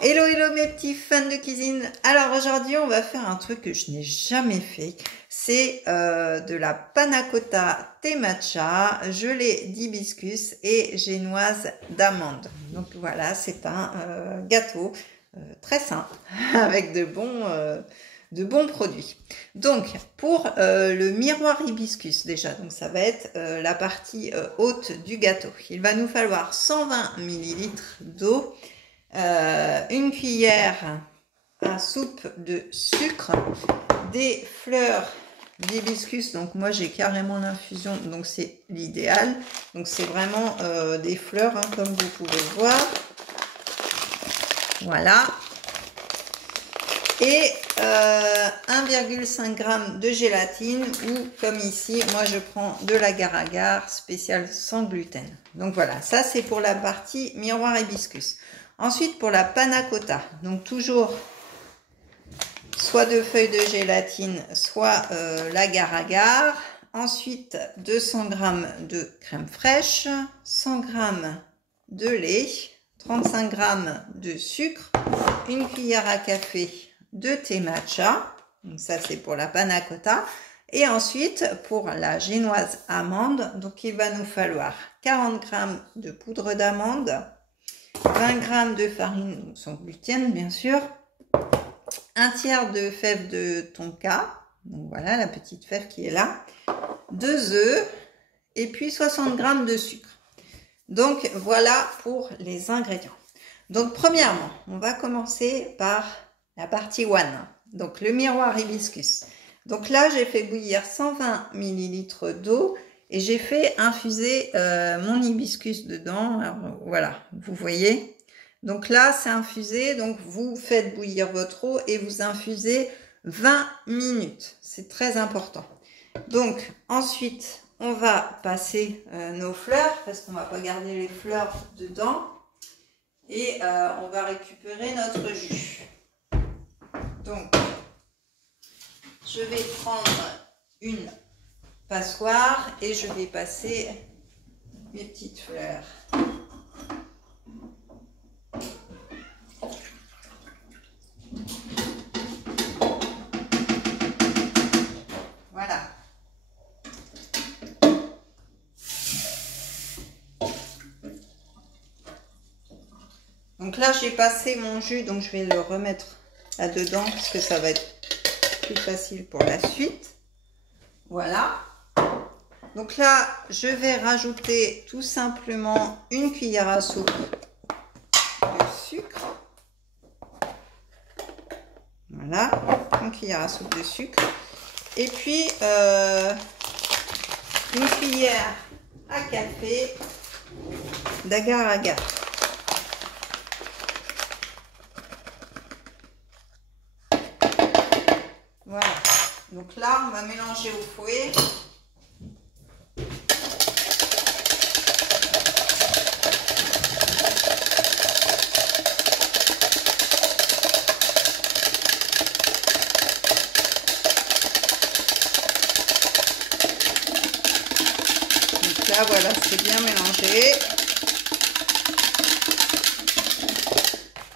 Hello hello mes petits fans de cuisine. Alors aujourd'hui on va faire un truc que je n'ai jamais fait. C'est de la panna cotta thé matcha, gelée d'hibiscus et génoise d'amande. Donc voilà, c'est un gâteau très simple avec de bons produits. Donc pour le miroir hibiscus déjà, donc ça va être la partie haute du gâteau. Il va nous falloir 120 ml d'eau. Une cuillère à soupe de sucre, des fleurs d'hibiscus, donc moi j'ai carrément l'infusion, donc c'est l'idéal, donc c'est vraiment des fleurs hein, comme vous pouvez voir, voilà, et 1,5 g de gélatine, ou comme ici, moi je prends de l'agar-agar spécial sans gluten. Donc voilà, ça c'est pour la partie miroir hibiscus. Ensuite, pour la panna cotta, donc toujours soit 2 feuilles de gélatine, soit l'agar-agar. Ensuite, 200 g de crème fraîche, 100 g de lait, 35 g de sucre, une cuillère à café de thé matcha. Donc ça, c'est pour la panna cotta. Et ensuite, pour la génoise amande, donc il va nous falloir 40 g de poudre d'amande, 20 g de farine sans gluten bien sûr, un tiers de fève de tonka, donc voilà la petite fève qui est là, 2 œufs et puis 60 g de sucre. Donc voilà pour les ingrédients. Donc premièrement, on va commencer par la partie 1, donc le miroir hibiscus. Donc là j'ai fait bouillir 120 ml d'eau. Et j'ai fait infuser mon hibiscus dedans. Alors, voilà, vous voyez. Donc là, c'est infusé. Donc vous faites bouillir votre eau et vous infusez 20 minutes. C'est très important. Donc ensuite, on va passer nos fleurs parce qu'on ne va pas garder les fleurs dedans. Et on va récupérer notre jus. Donc, je vais prendre une passoire et je vais passer mes petites fleurs. Voilà. Donc là j'ai passé mon jus, donc je vais le remettre là-dedans parce que ça va être plus facile pour la suite. Voilà. Donc là, je vais rajouter tout simplement une cuillère à soupe de sucre. Voilà, une cuillère à soupe de sucre. Et puis, une cuillère à café d'agar-agar. Voilà. Donc là, on va mélanger au fouet. Là, voilà, c'est bien mélangé.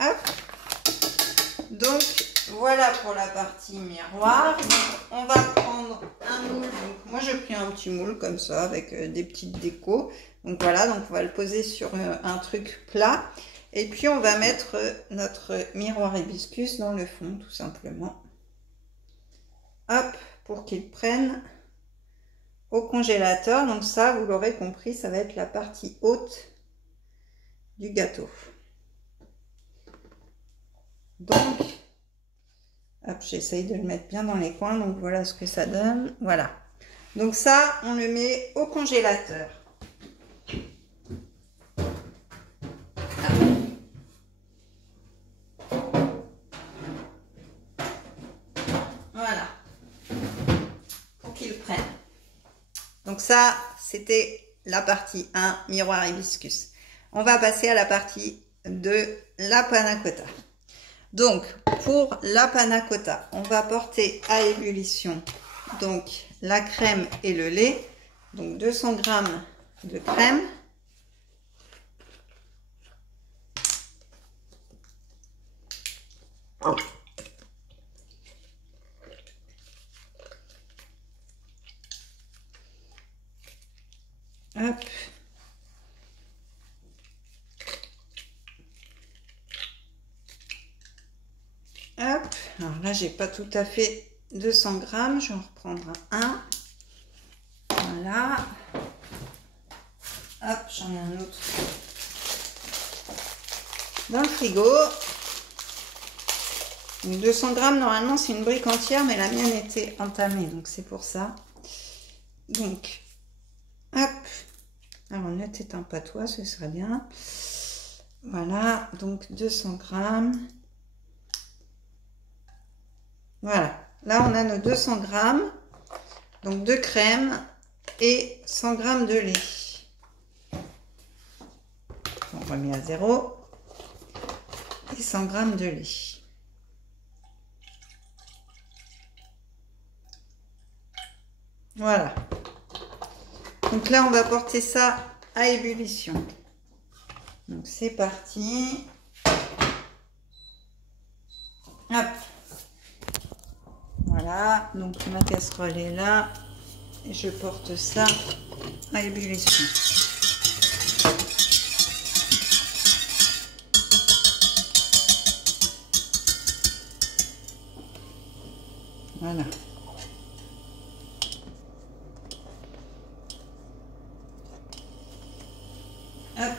Hop. Donc, voilà pour la partie miroir. On va prendre un moule. Donc, moi, j'ai pris un petit moule comme ça avec des petites décos. Donc, voilà, donc on va le poser sur un truc plat. Et puis, on va mettre notre miroir hibiscus dans le fond, tout simplement. Hop, pour qu'il prenne au congélateur. Donc ça, vous l'aurez compris, ça va être la partie haute du gâteau. Donc, hop, j'essaye de le mettre bien dans les coins. Donc voilà ce que ça donne. Voilà. Donc ça, on le met au congélateur. Voilà. Pour qu'il prenne. Donc ça, c'était la partie 1, miroir hibiscus. On va passer à la partie 2, la panna cotta. Donc, pour la panna cotta, on va porter à ébullition donc la crème et le lait. Donc 200 g de crème. Hop. Hop. Alors là, j'ai pas tout à fait 200 grammes. Je vais en reprendre un. Voilà. Hop, j'en ai un autre dans le frigo. Donc 200 grammes, normalement, c'est une brique entière, mais la mienne était entamée, donc c'est pour ça. Donc, hop. Alors, ne t'éteins pas toi, ce serait bien. Voilà, donc 200 grammes. Voilà, là, on a nos 200 grammes. Donc, de crème et 100 grammes de lait. On remet à 0. Et 100 grammes de lait. Voilà. Donc là, on va porter ça à ébullition. Donc c'est parti. Hop. Voilà. Donc ma casserole est là. Et je porte ça à ébullition. Voilà. Hop.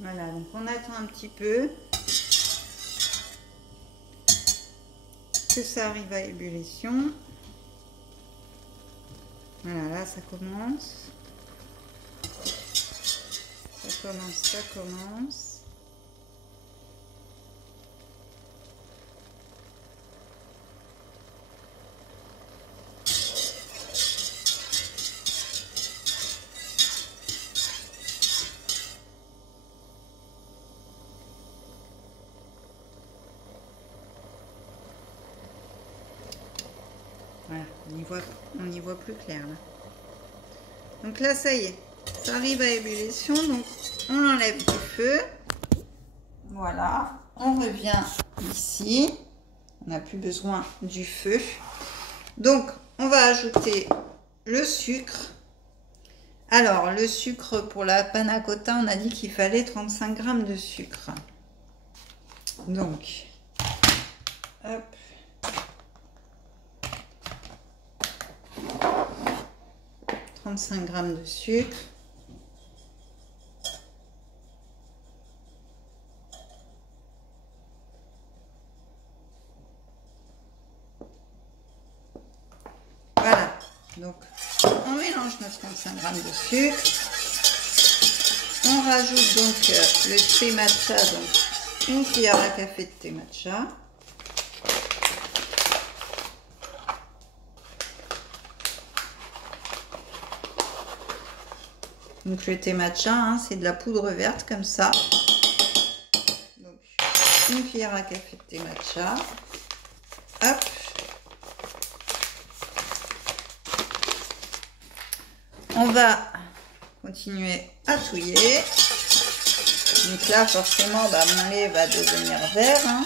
Voilà, donc on attend un petit peu que ça arrive à ébullition. Voilà, là ça commence. Ça commence, ça commence. Voilà, on y voit plus clair là. Donc là, ça y est, ça arrive à ébullition, donc on l'enlève du feu. Voilà, on revient ici. On n'a plus besoin du feu. Donc, on va ajouter le sucre. Alors, le sucre pour la panna cotta, on a dit qu'il fallait 35 grammes de sucre. Donc, hop. « 35 grammes de sucre. Voilà. Donc, on mélange notre 35 grammes de sucre. On rajoute donc le thé matcha, donc une cuillère à café de thé matcha. Donc le thé matcha, hein, c'est de la poudre verte comme ça. Donc une cuillère à café de thé matcha. Hop. On va continuer à touiller. Donc là, forcément, bah, mon lait va devenir vert. Hein.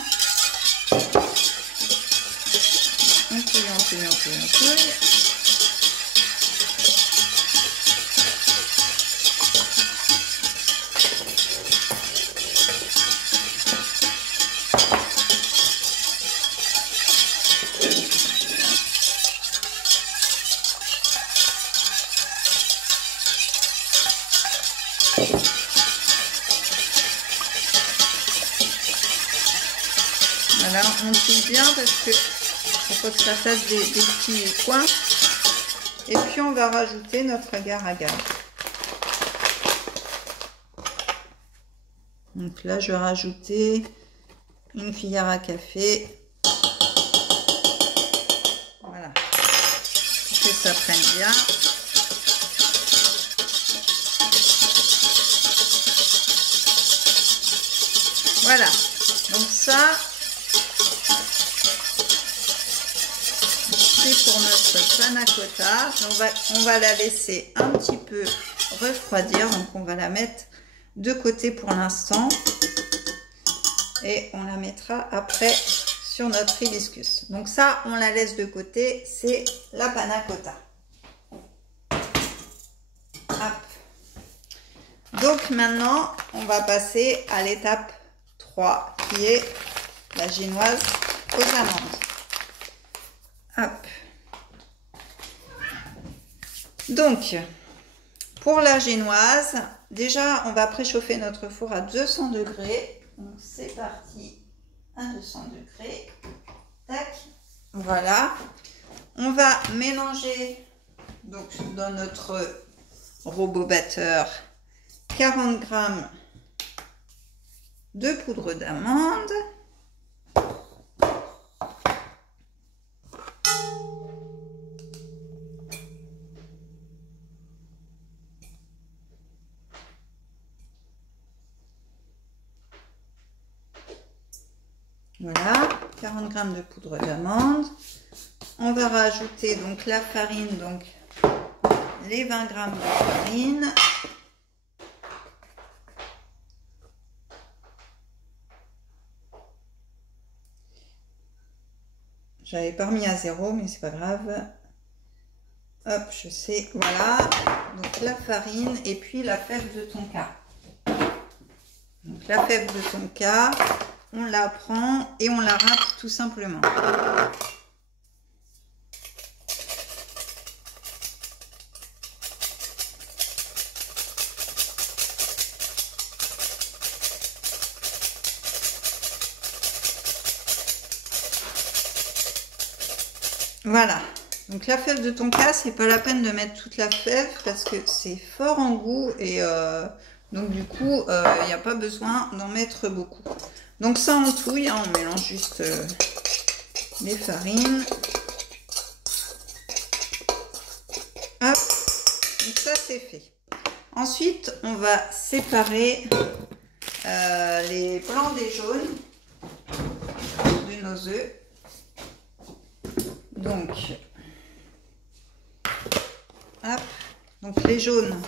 On touille, on touille, on touille, on touille. Voilà, on touille bien parce que il faut que ça fasse des petits coins. Et puis on va rajouter notre agar-agar. Donc là, je vais rajouter une cuillère à café. Voilà. Pour que ça prenne bien. Voilà, donc ça, c'est pour notre panna cotta. On va la laisser un petit peu refroidir, donc on va la mettre de côté pour l'instant et on la mettra après sur notre hibiscus. Donc ça, on la laisse de côté, c'est la panna cotta. Hop. Donc maintenant, on va passer à l'étape 3 qui est la génoise aux amandes. Hop. Donc, pour la génoise, déjà, on va préchauffer notre four à 200 degrés. Donc, c'est parti à 200 degrés. Tac. Voilà. On va mélanger, donc, dans notre robot batteur, 40 g de poudre d'amande. Voilà, 40 g de poudre d'amande. On va rajouter donc la farine, donc les 20 g de farine. J'avais pas remis à 0, mais c'est pas grave. Hop, je sais, voilà. Donc la farine et puis la fève de tonka. Donc la fève de tonka, on la prend et on la râpe tout simplement. Voilà, donc la fève de tonka, c'est pas la peine de mettre toute la fève parce que c'est fort en goût et donc du coup, il n'y a pas besoin d'en mettre beaucoup. Donc ça en touille, hein, on mélange juste les farines. Hop, donc ça c'est fait. Ensuite, on va séparer les blancs des jaunes de nos œufs. Donc, hop, donc les jaunes,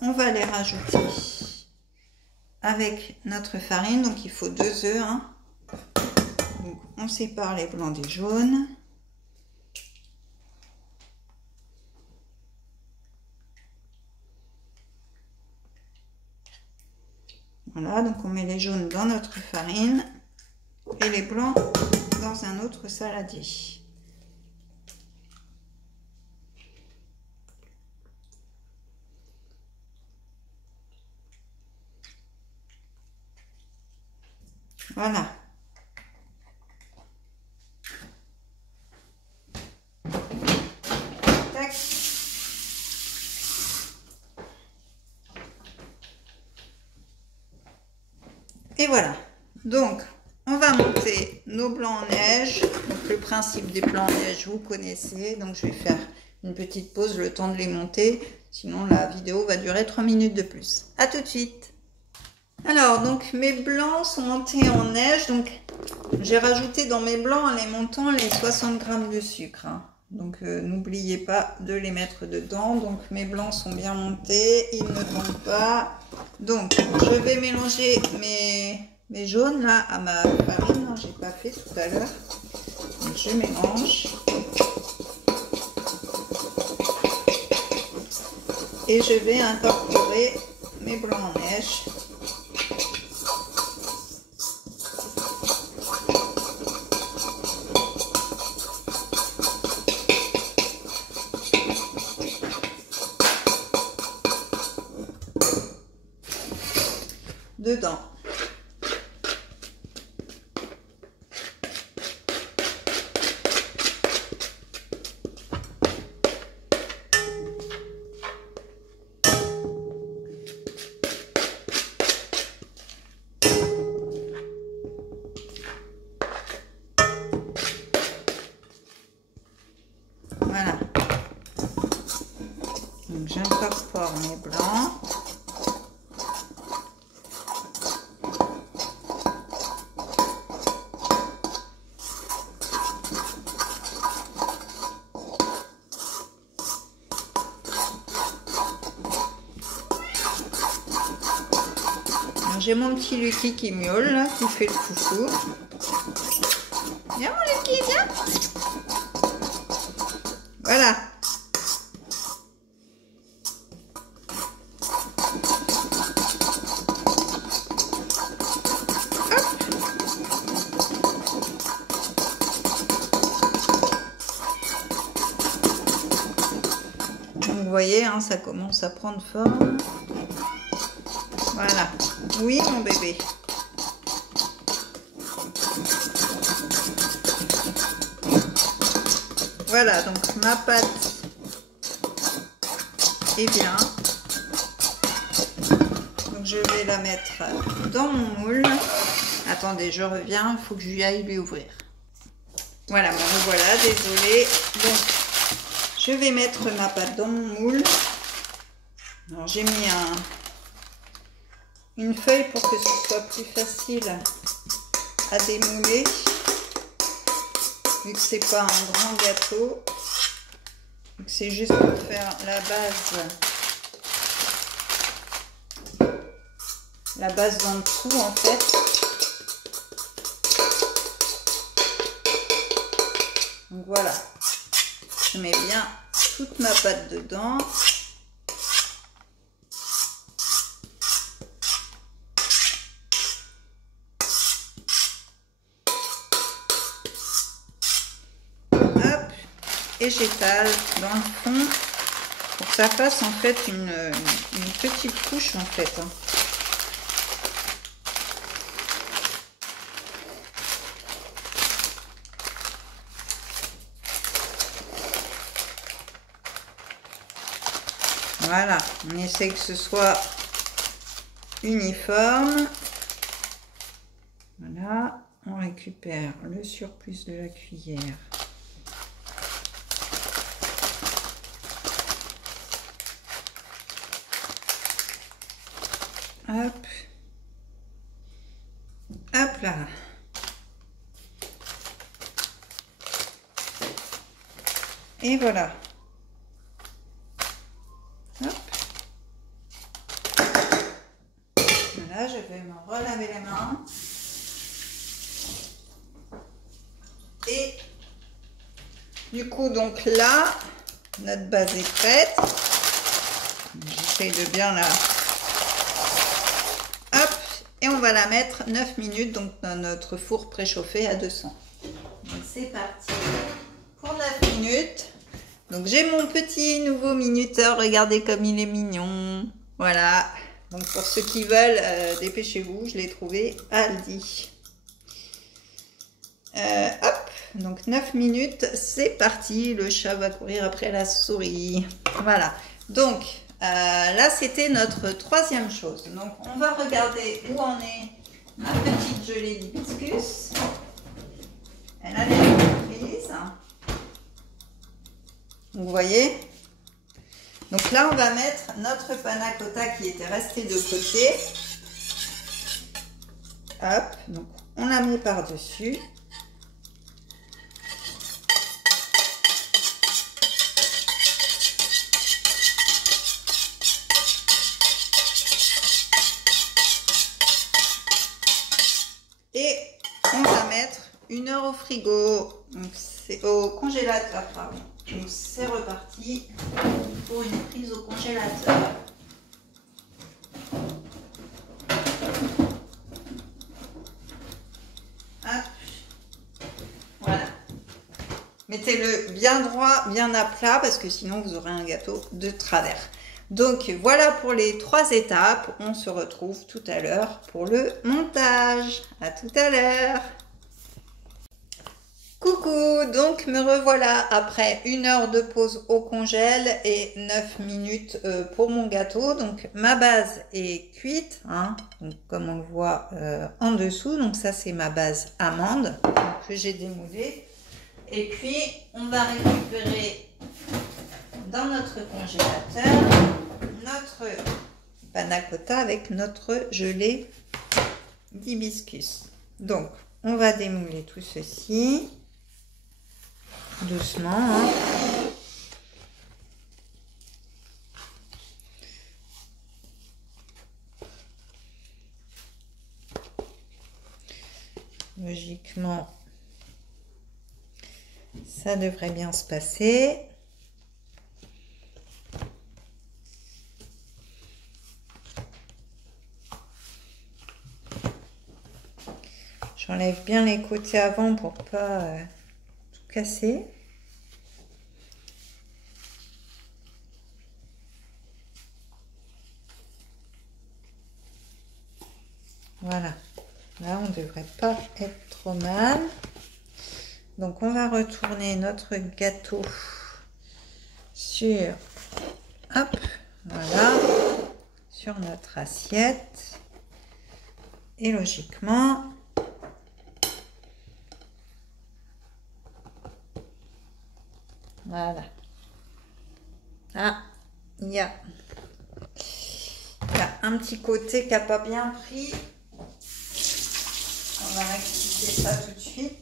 on va les rajouter avec notre farine. Donc il faut 2 œufs. Hein. Donc on sépare les blancs des jaunes. Voilà, donc on met les jaunes dans notre farine et les blancs dans un autre saladier. Voilà. Tac. Et voilà. Donc, on va monter nos blancs en neige. Donc, le principe des blancs en neige, vous connaissez. Donc, je vais faire une petite pause, le temps de les monter. Sinon, la vidéo va durer 3 minutes de plus. À tout de suite. Alors, donc mes blancs sont montés en neige, donc j'ai rajouté dans mes blancs en les montant les 60 g de sucre. Hein. Donc n'oubliez pas de les mettre dedans. Donc mes blancs sont bien montés, ils ne tombent pas. Donc je vais mélanger mes jaunes là à ma farine, hein, j'ai pas fait tout à l'heure. Donc je mélange. Et je vais incorporer mes blancs en neige. Dedans. Voilà. Donc j'incorpore mes blancs. j'ai mon petit Lucky qui miaule, là, qui fait le foufou. Viens mon Lucky, viens. Voilà. Vous voyez, hein, ça commence à prendre forme. Voilà. Oui, mon bébé. Voilà, donc ma pâte est bien. Donc je vais la mettre dans mon moule. Attendez, je reviens, il faut que je aille lui ouvrir. Voilà, me revoilà, désolée. Donc, je vais mettre ma pâte dans mon moule. Alors j'ai mis une feuille pour que ce soit plus facile à démouler. Vu que c'est pas un grand gâteau, vu que c'est juste pour faire la base dans le trou en fait. Donc voilà, je mets bien toute ma pâte dedans. Et j'étale dans le fond pour que ça fasse en fait une petite couche en fait. Voilà, on essaie que ce soit uniforme. Voilà, on récupère le surplus de la cuillère. Hop, hop là. Et voilà. Hop. Voilà, je vais me relaver les mains. Et du coup, donc là, notre base est prête. J'essaie de bien la... Et on va la mettre 9 minutes donc dans notre four préchauffé à 200. Donc c'est parti pour 9 minutes. Donc j'ai mon petit nouveau minuteur, regardez comme il est mignon. Voilà. Donc pour ceux qui veulent, dépêchez-vous, je l'ai trouvé à Aldi. Hop, donc 9 minutes, c'est parti. Le chat va courir après la souris. Voilà. Donc là, c'était notre troisième chose. Donc, on va regarder où en est ma petite gelée d'hibiscus. Elle a l'air prise. Vous voyez? Donc là, on va mettre notre panna cotta qui était resté de côté. Hop, donc on la met par-dessus. Et on va mettre 1 heure au frigo, donc c'est au congélateur, pardon. Donc c'est reparti pour une prise au congélateur. Hop. Voilà. Mettez-le bien droit, bien à plat, parce que sinon vous aurez un gâteau de travers. Donc voilà pour les 3 étapes. On se retrouve tout à l'heure pour le montage. À tout à l'heure. Coucou, donc me revoilà après 1 heure de pause au congèle et 9 minutes pour mon gâteau. Donc ma base est cuite, hein, donc, comme on le voit en dessous. Donc ça c'est ma base amande que j'ai démoulée. Et puis on va récupérer dans notre congélateur notre panna cotta avec notre gelée d'hibiscus. Donc on va démouler tout ceci doucement, hein. logiquement, ça devrait bien se passer. J'enlève bien les côtés avant pour pas tout casser. Voilà, là on ne devrait pas être trop mal. Donc on va retourner notre gâteau sur, hop, voilà, sur notre assiette. Et logiquement, voilà. Ah, il y a un petit côté qui n'a pas bien pris. On va rectifier ça tout de suite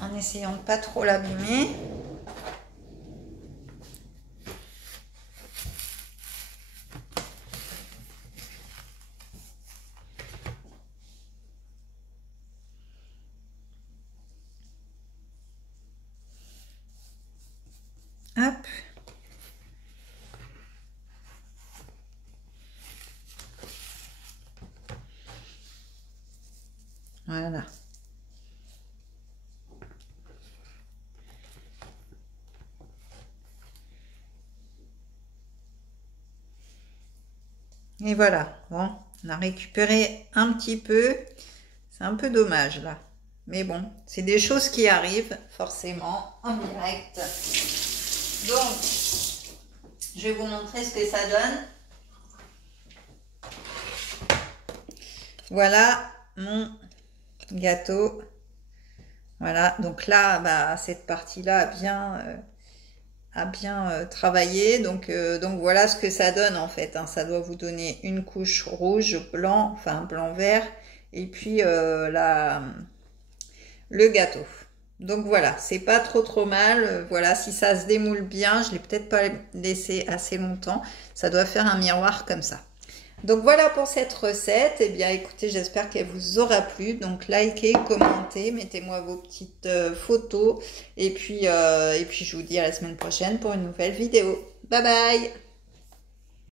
en essayant de pas trop l'abîmer. Hop. Voilà. Et voilà, bon, on a récupéré un petit peu. C'est un peu dommage là. Mais bon, c'est des choses qui arrivent forcément en direct. Donc, je vais vous montrer ce que ça donne. Voilà mon gâteau. Voilà, donc là, bah, cette partie-là a bien travaillé. Donc voilà ce que ça donne en fait. Hein. Ça doit vous donner une couche rouge, blanc, enfin blanc-vert. Et puis le gâteau. Donc voilà, c'est pas trop mal. Voilà, si ça se démoule bien, je l'ai peut-être pas laissé assez longtemps. Ça doit faire un miroir comme ça. Donc voilà pour cette recette. Eh bien écoutez, j'espère qu'elle vous aura plu. Donc likez, commentez, mettez-moi vos petites photos. Et puis je vous dis à la semaine prochaine pour une nouvelle vidéo. Bye bye!